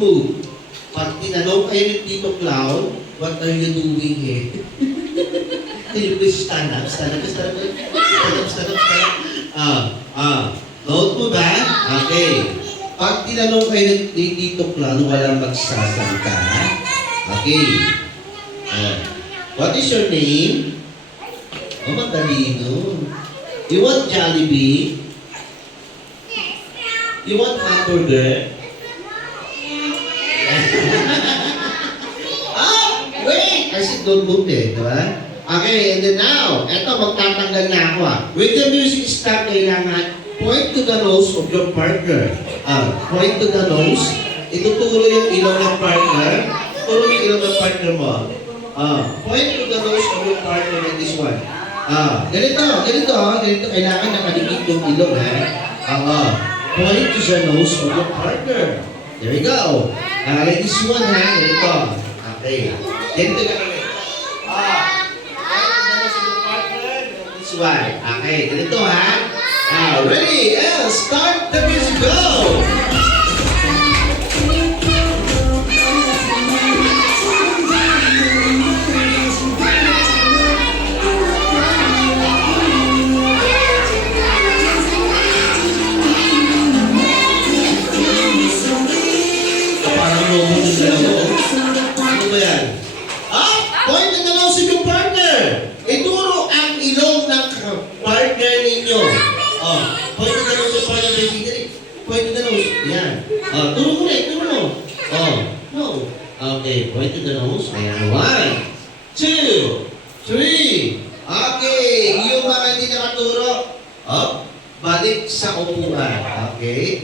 move. Pag tinanong kayo ni Tito Clown, what are you doing here? Can you please stand up? Stand up, stand up, stand up, stand up, stand up. Don't move, ha? Okay. Pag tinanong kayo ni Tito Clown, walang magsasalita. Okay. What is your name? Oh, madali no. You want Jollibee? You want hamburger? Wait! I said don't move eh, diba? Okay, and then now, eto, magtatanggal na ako When the music start, kailangan point to the nose of your partner. Point to the nose. Ituturo yung ilong ng partner. Turo yung ilong ng partner mo. Point to the nose of your partner in this one. Ganito. Kailangan nakalikit yung ilong, point to the nose of your partner. There we go. Like this one, ganito. Okay. Ganito ka kami. This one. Okay, ganito ready? Start the music, go! Ano ba yan? Point na nose of your partner. Ituro ang ilong ng partner ninyo. Point na nose of your partner. Point to the nose. Yan. Turo mo No. Okay, point to the nose. Ayan. 1, 2, 3. Okay. Yung mga hindi nakaturo, balik sa upuan. Okay.